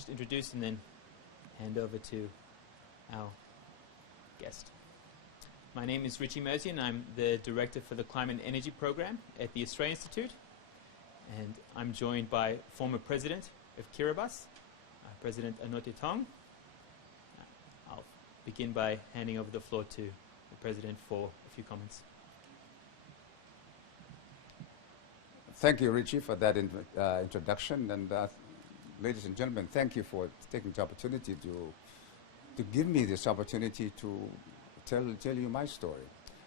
just introduce and then hand over to our guest. My name is Richie Mersey, and I'm the Director for the Climate and Energy Program at the Australia Institute. And I'm joined by former President of Kiribati, President Anote Tong. I'll begin by handing over the floor to the President for a few comments. Thank you, Richie, for that introduction. And ladies and gentlemen, thank you for taking the opportunity to give me this opportunity to tell you my story.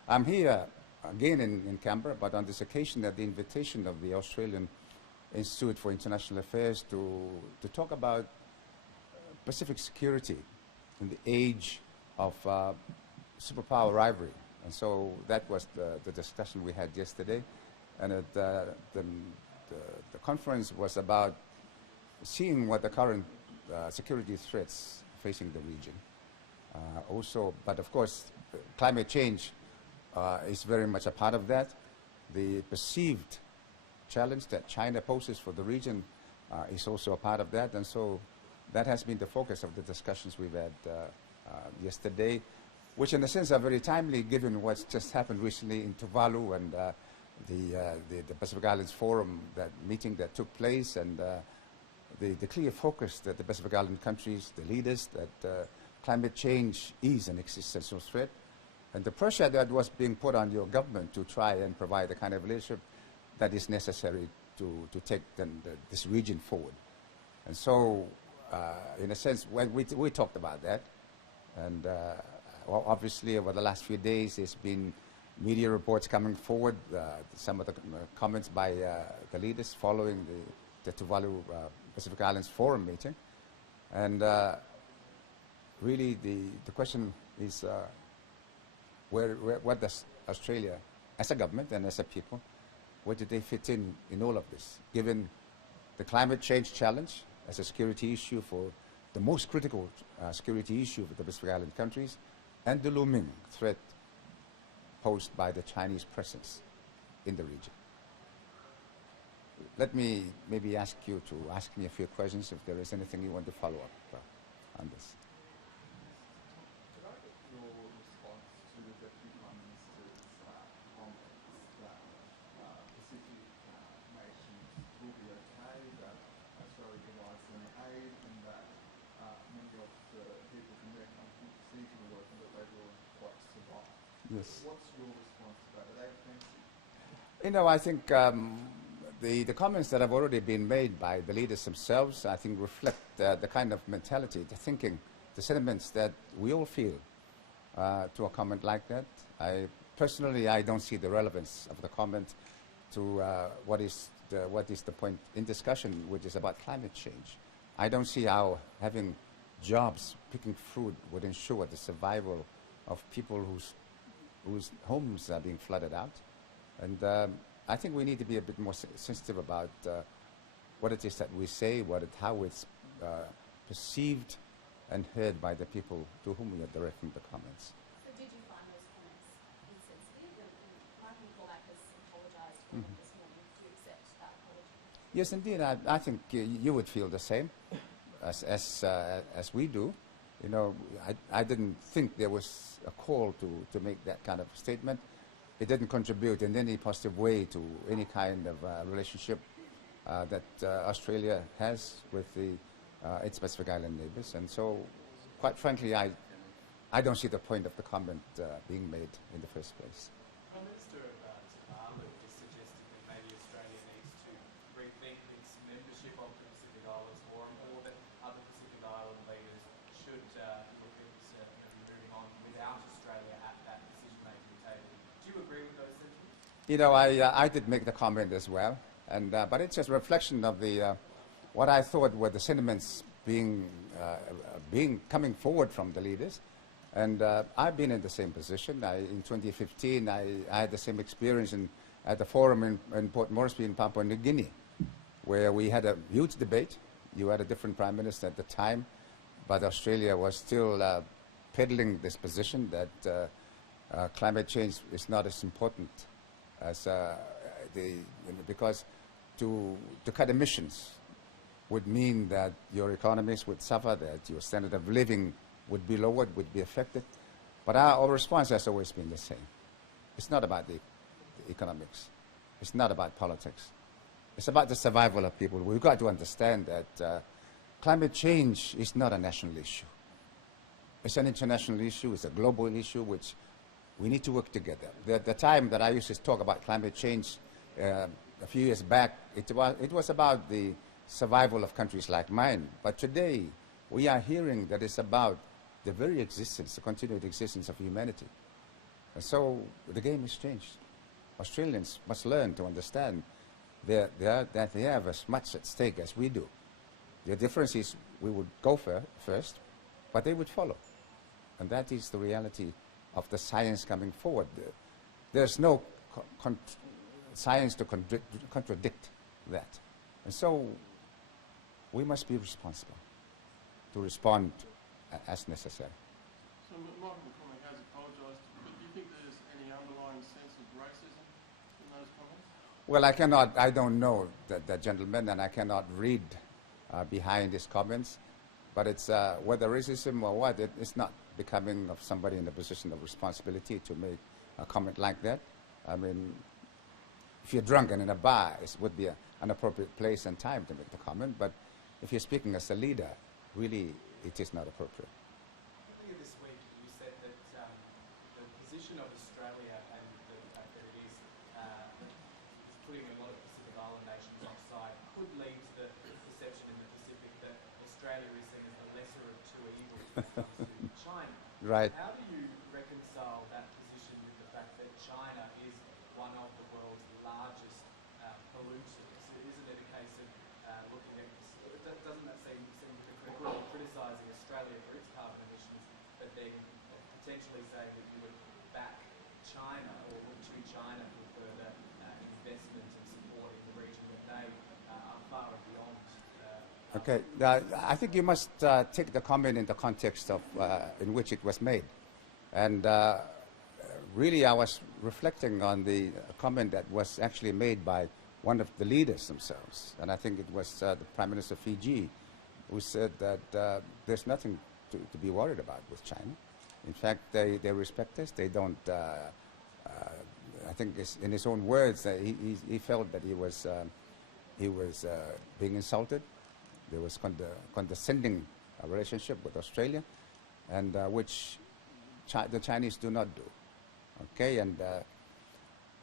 I'm here again in Canberra, but on this occasion at the invitation of the Australian Institute for International Affairs to talk about Pacific security in the age of superpower rivalry. And so that was the discussion we had yesterday. And the conference was about seeing what the current security threats facing the region. Also, but of course, climate change is very much a part of that. The perceived challenge that China poses for the region is also a part of that. And so that has been the focus of the discussions we've had yesterday, which in a sense are very timely given what's just happened recently in Tuvalu and the Pacific Islands Forum, that meeting that took place, and the clear focus that the Pacific Island countries, the leaders, that climate change is an existential threat, and the pressure that was being put on your government to try and provide the kind of leadership that is necessary to take this region forward. And so, in a sense, when we talked about that, and well, obviously over the last few days there's been media reports coming forward, some of the comments by the leaders following the Tuvalu Pacific Islands Forum meeting. And really the question is what does Australia, as a government and as a people, where do they fit in all of this, given the climate change challenge as a security issue for the most critical security issue for the Pacific Island countries, and the looming threat posed by the Chinese presence in the region. Let me maybe ask you to ask me a few questions if there is anything you want to follow up on this. Could I get your response to the Deputy Prime Minister's comments that Pacific nations will be okay, that Australia provides them aid, and that many of the people from their country see to the work and that they will quite survive? Yes. What's your response to that? Are they offensive? You know, I think the comments that have already been made by the leaders themselves, I think, reflect the kind of mentality, the thinking, the sentiments that we all feel to a comment like that. Personally, I don't see the relevance of the comment to what is the point in discussion, which is about climate change. I don't see how having jobs, picking fruit, would ensure the survival of people whose homes are being flooded out. And I think we need to be a bit more sensitive about what it is that we say, how it's perceived and heard by the people to whom we are directing the comments. So did you find those comments insensitive? Michael Polak has apologised for them this morning. Do you accept that apology? Yes, indeed. I think you would feel the same as we do. You know, I didn't think there was a call to make that kind of statement. It didn't contribute in any positive way to any kind of relationship that Australia has with its Pacific Island neighbours. And so, quite frankly, I don't see the point of the comment being made in the first place. Prime Minister Tuvalu has suggested that maybe Australia needs to rethink its membership of the Pacific Islands Forum, or that other Pacific Island leaders should look at moving on without Australia at that decision-making table. Do you agree with those sentiments? You know, I did make the comment as well, and but it's just a reflection of the what I thought were the sentiments coming forward from the leaders. And I've been in the same position. In 2015, I had the same experience at the forum in Port Moresby in Papua New Guinea, where we had a huge debate. You had a different prime minister at the time, but Australia was still peddling this position that climate change is not as important as because to cut emissions would mean that your economies would suffer, that your standard of living would be lowered, would be affected. But our response has always been the same. It's not about the economics. It's not about politics. It's about the survival of people. We've got to understand that climate change is not a national issue. It's an international issue. It's a global issue which we need to work together. The time that I used to talk about climate change a few years back, it was about the survival of countries like mine. But today, we are hearing that it's about the very existence, the continued existence of humanity. And so the game has changed. Australians must learn to understand that they have as much at stake as we do. The difference is we would go first, but they would follow. And that is the reality of the science coming forward. There's no science to contradict that. And so we must be responsible to respond as necessary. So Michael McCormick has apologised, but do you think there's any underlying sense of racism in those comments? Well, I don't know the gentleman, and I cannot read behind his comments. But it's whether racism or what, it's not becoming of somebody in a position of responsibility to make a comment like that. I mean, if you're drunk and in a bar, it would be an appropriate place and time to make the comment. But if you're speaking as a leader, really, it is not appropriate. Earlier this week, you said that the position of Australia and the fact that it is putting a lot of Pacific Island nations offside could lead to the perception in the Pacific that Australia is seen as the lesser of two evils when it comes to China. Right. How do you reconcile that position with the fact that China is one of the world's largest polluters? Isn't it a case of looking at, doesn't that seem hypocritical, criticising Australia for its carbon emissions, but then potentially saying that you would back China or look to China for further investment and support in the region that they are far and beyond? Okay, I think you must take the comment in the context of in which it was made. And really I was reflecting on the comment that was actually made by one of the leaders themselves. And I think it was the Prime Minister of Fiji who said that there's nothing to be worried about with China. In fact, they respect us. They don't, I think in his own words, he felt that he was being insulted. There was condescending relationship with Australia, and which the Chinese do not do. Okay, and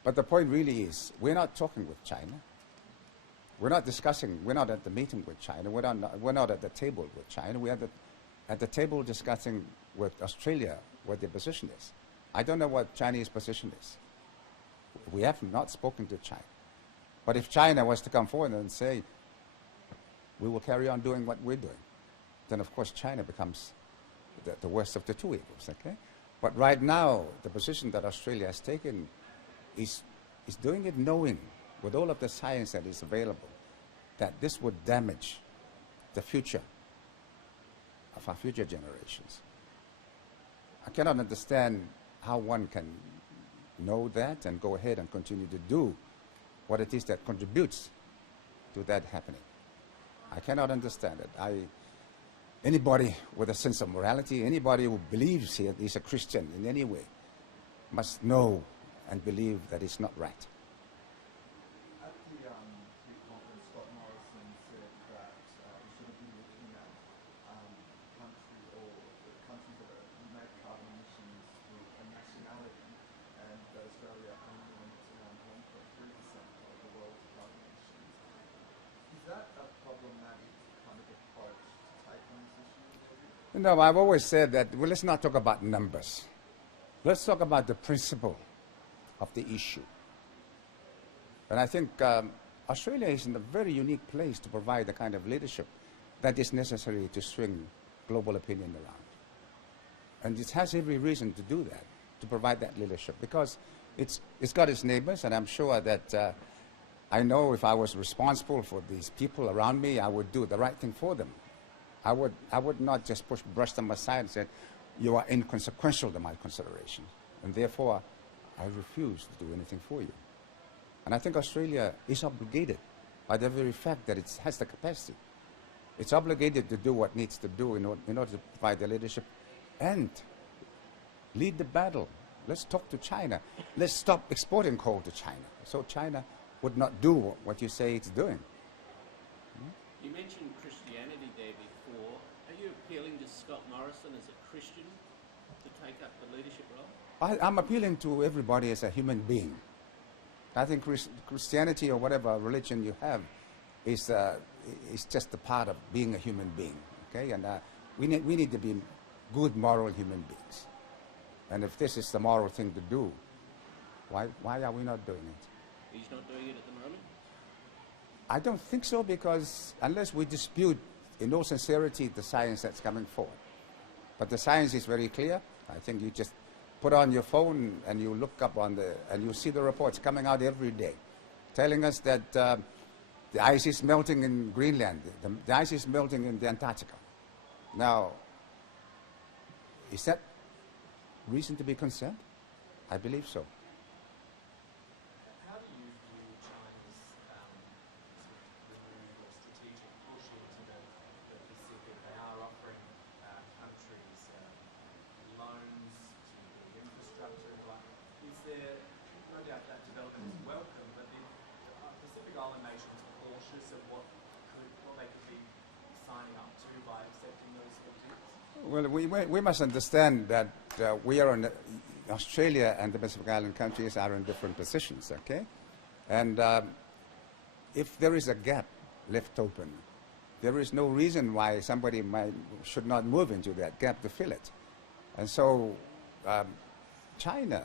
but the point really is, we're not talking with China. We're not discussing. We're not at the meeting with China. We're not at the table with China. We're at the table discussing with Australia what their position is. I don't know what Chinese position is. We have not spoken to China. But if China was to come forward and say, we will carry on doing what we're doing, then of course China becomes the worst of the two evils, okay? But right now, the position that Australia has taken is doing it knowing, with all of the science that is available, that this would damage the future of our future generations. I cannot understand how one can know that and go ahead and continue to do what it is that contributes to that happening. I cannot understand it. Anybody with a sense of morality, anybody who believes he is a Christian in any way, must know and believe that it's not right. At the big conference, Scott Morrison said that we shouldn't be looking at countries that make carbon emissions with a nationality, and that Australia only emits around 1.3% of the world's carbon emissions. Is that a problematic kind of approach to take on this issue? No, I've always said that, well, let's not talk about numbers. Let's talk about the principle of the issue. And I think Australia is in a very unique place to provide the kind of leadership that is necessary to swing global opinion around. And it has every reason to do that, to provide that leadership, because it's got its neighbors, and I'm sure that I know if I was responsible for these people around me, I would do the right thing for them. I would not just brush them aside and say, you are inconsequential to my consideration, and therefore I refuse to do anything for you. And I think Australia is obligated by the very fact that it has the capacity It's obligated to do what needs to do in order to provide the leadership and lead the battle. Let's talk to China. Let's stop exporting coal to China. So China would not do what you say it's doing. You mentioned Christianity there before. Are you appealing to Scott Morrison as a Christian to take up the leadership role? I'm appealing to everybody as a human being. I think Christianity or whatever religion you have is just a part of being a human being. Okay, and we need to be good moral human beings. And if this is the moral thing to do, why are we not doing it? He's not doing it at the moment? I don't think so, because unless we dispute in all sincerity the science that's coming forward. But the science is very clear. I think you just put on your phone and you look up and you see the reports coming out every day telling us that the ice is melting in Greenland, the ice is melting in the Antarctica. Now, is that reason to be concerned? I believe so. How do you view China's renewed or strategic push into the Pacific? They are offering countries loans to build infrastructure. Is there, no doubt that development is welcome, but the Pacific Island nations cautious of what they could be signing up to by accepting those deals? Well, we must understand that we are in Australia and the Pacific Island countries are in different positions, okay? And if there is a gap left open, there is no reason why somebody should not move into that gap to fill it. And so China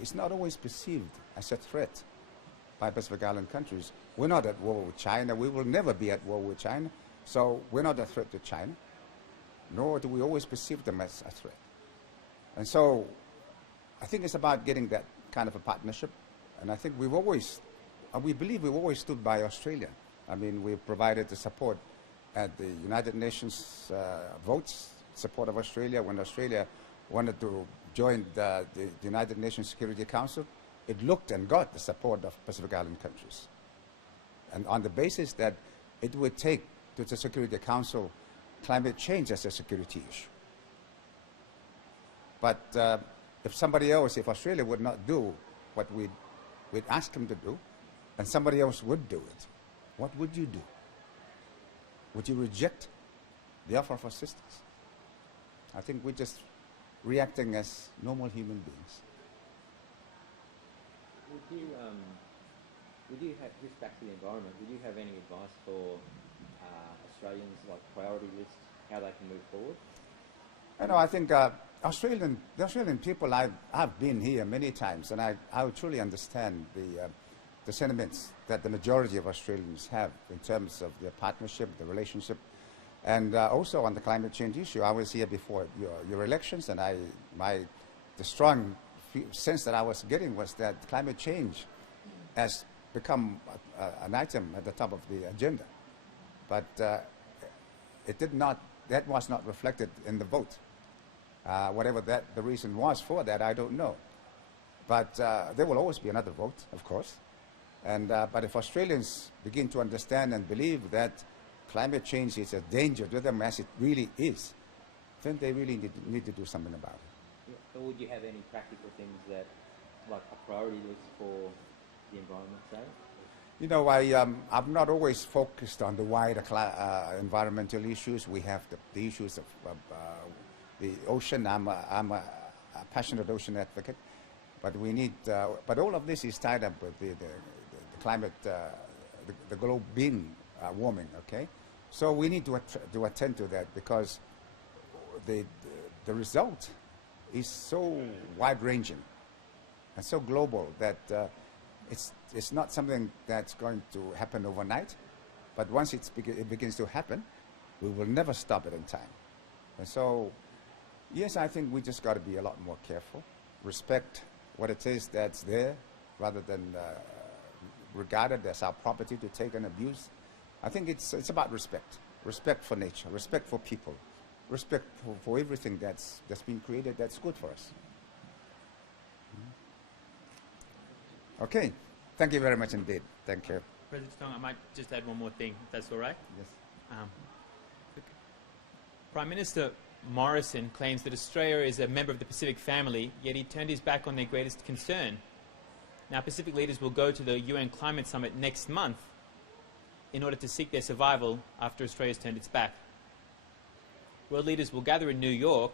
is not always perceived as a threat by Pacific Island countries. We're not at war with China. We will never be at war with China. So we're not a threat to China, nor do we always perceive them as a threat. And so I think it's about getting that kind of a partnership. And I think we believe we've always stood by Australia. I mean, we've provided the support at the United Nations votes, support of Australia. When Australia wanted to join the United Nations Security Council, it looked and got the support of Pacific Island countries. And on the basis that it would take to the Security Council climate change as a security issue. But if somebody else, if Australia would not do what we'd ask them to do, and somebody else would do it, what would you do? Would you reject the offer of assistance? I think we're just reacting as normal human beings. Would you have, just back to the environment, would you have any advice for Australians, like priority lists, how they can move forward? You know, I think the Australian people, I've been here many times, and I truly understand the sentiments that the majority of Australians have in terms of their partnership, the relationship, and also on the climate change issue. I was here before your elections, and the strong sense that I was getting was that climate change has become an item at the top of the agenda. But that was not reflected in the vote. Whatever the reason was for that, I don't know. But there will always be another vote, of course. But if Australians begin to understand and believe that climate change is a danger to them, as it really is, then they really need to do something about it. Yeah. Or would you have any practical things that, like a priority list for the environment, say? You know, I'm not always focused on the wider environmental issues. We have the issues of the ocean. I'm a passionate ocean advocate, but we need. But all of this is tied up with the climate, the globe being warming. Okay, so we need to attend to that, because the result is so wide-ranging and so global that it's not something that's going to happen overnight. But once it begins to happen, we will never stop it in time. And so, yes, I think we just got to be a lot more careful, respect what it is that's there, rather than regard it as our property to take and abuse. I think it's about respect for nature, respect for people, respect for everything that's been created that's good for us. Okay, thank you very much indeed. Thank you. President Tong, I might just add one more thing, if that's all right. Yes. Prime Minister Morrison claims that Australia is a member of the Pacific family, yet he turned his back on their greatest concern. Now, Pacific leaders will go to the UN Climate Summit next month in order to seek their survival after Australia's turned its back. World leaders will gather in New York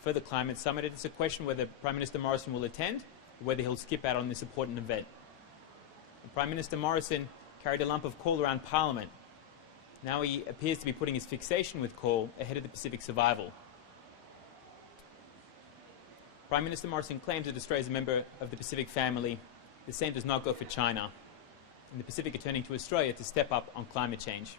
for the Climate Summit. It's a question whether Prime Minister Morrison will attend or whether he'll skip out on this important event. Prime Minister Morrison carried a lump of coal around Parliament. Now he appears to be putting his fixation with coal ahead of the Pacific survival. Prime Minister Morrison claims that Australia is a member of the Pacific family. The same does not go for China. And the Pacific are turning to Australia to step up on climate change.